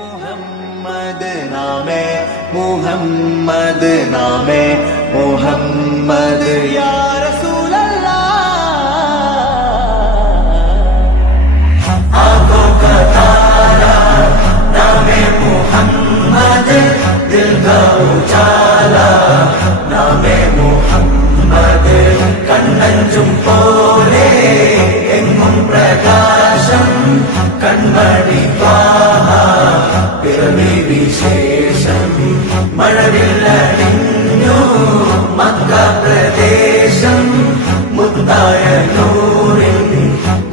മുഹമ്മദ് നാമേ മുഹമ്മദ് നാമേ മുഹമ്മദ് യാ റസൂലല്ലാഹ് आंखों का तारा नामे मुहम्मद दिल का उजाला नामे मुहम्मद കണ്ണഞ്ചും പോലെ എങ്ങും പ്രകാശം കൺമണി പിറവി വിശേഷം മഴവില്ലണിഞ്ഞു മക്ക പ്രദേശം മുത്തായ നൂറിൻ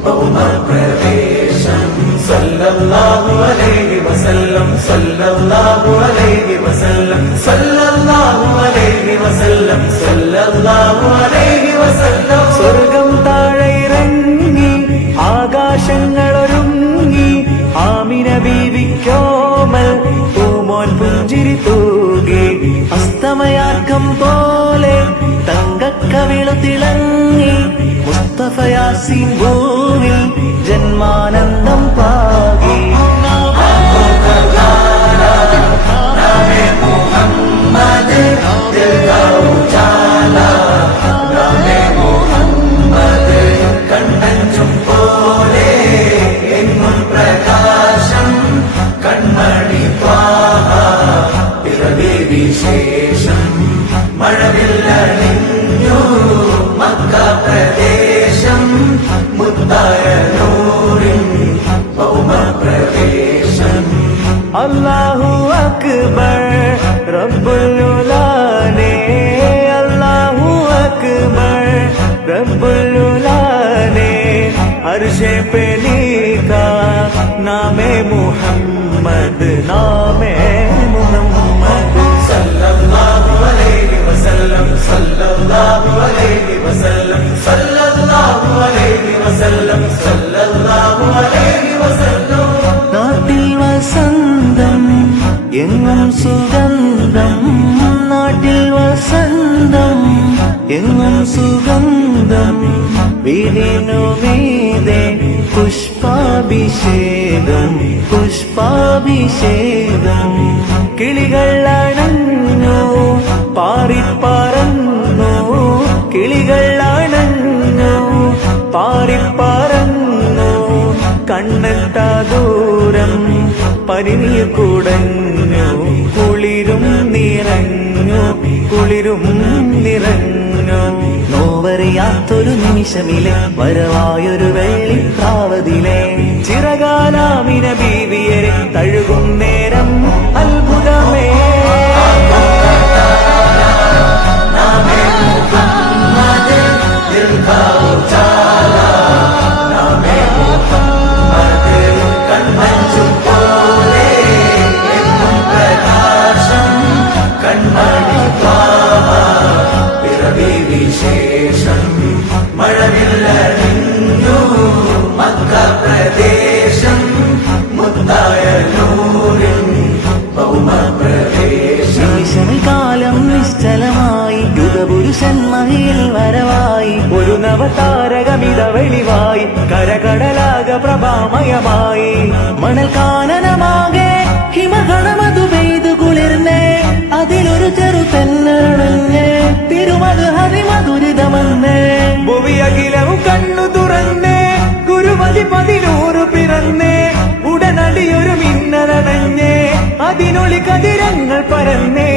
ഭൗമപ്രദേശം സല്ലല്ലാഹു അലൈഹി വസല്ലം സല്ലല്ലാഹു അലൈഹി വസല്ലം സല്ലല്ലാഹു അലൈഹി വസല്ലം സല്ലല്ലാഹു അലൈഹി വസല്ലം സ്വർഗം താഴെ ഇറങ്ങി ആകാശങ്ങളൊരുങ്ങി ആമിന ബീവിക്കോമൽ പൂമോൻ പുഞ്ചിരി തൂകി അസ്തമയാക്കം പോലെ തങ്കക്കവിളു തിളങ്ങി മുസ്തഫ യാസീൻ ഭൂവിൽ ജന്മാനന്ദം പാകി വിശേഷം മഴവില്ലണിഞ്ഞു മക്ക പ്രദേശം മുത്തായ നൂറിൻ ഭൗമപ്രദേശം അല്ലാഹു അക്ബർ റബ്ബുൽ ഉലാനെ അല്ലാഹു അക്ബർ റബ്ബുൽ ഉലാനെ അർശേ पे लिखा नामे मुहम्मद नामे मुहम्मद सल्लल्लाहु अलैहि वसल्लम सल्लल्लाहु अलैहि वसल्लम सल्लल्लाहु अलैहि वसल्लम सल्लल्लाहु अलैहि वसल्लम നാട്ടിൽ വസന്തം എങ്ങും സുഗന്ധം നാട്ടിൽ വസന്തം എങ്ങും സുഗന്ധം വീടിനു മീതെ പുഷ്പാഭിഷേകം പുഷ്പാഭിഷേകം കിളികൾ അണഞ്ഞു പാറിപ്പറന്നു കിളികൾ അണഞ്ഞു പാറിപ്പറന്നു കണ്ണെത്താ ദൂരം പരിനീർ കുടഞ്ഞു കുളിരും നിറഞ്ഞു കുളിരും നിറഞ്ഞു നോവറിയാത്തൊരു നിമിഷമിലെ വരവായൊരു വെള്ളിപ്രാവതിലെ ചിറകാലാമിന ബീവിയരെ തഴുകും നേരം അത്ഭുതമേ വിശേഷം മഴവില്ലണിഞ്ഞു മക്ക പ്രദേശം മുത്തായ നൂറിൻ ഭൗമപ്രദേശം കാലം നിശ്ചലമായി യുഗപുരുഷൻ മഹിയിൽ വരവായി ഒരു നവതാരകമിത വെളിവായി കരകടലാക പ്രഭാമയമായി മണൽ കാനനമാകെ ഹിമഗണമതു പെയ്തു കുളിർന്നേ അതിലൊരു ചെറു തെന്നണഞ്ഞ് തിരുമത് ഹരിമധുരിതമെന്ന് ഭുവിയകിലവും കണ്ണു തുറന്ന് ഗുരുമതി 11 പിറന്ന് ഉടനടിയൊരു മിന്നലണഞ്ഞ് അതിനൊളി കതിരങ്ങൾ പരന്നേ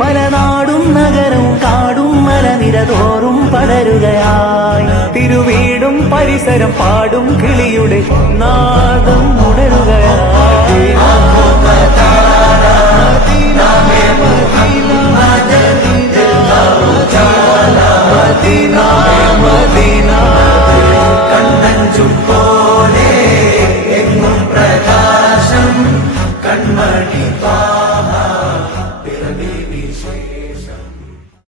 പല നാടും നഗരവും കാടും മലനിരതോറും പടരുകയായി തിരുവീടും പരിസരം പാടും കിളിയുടെ നാദം ഉണരുകയായി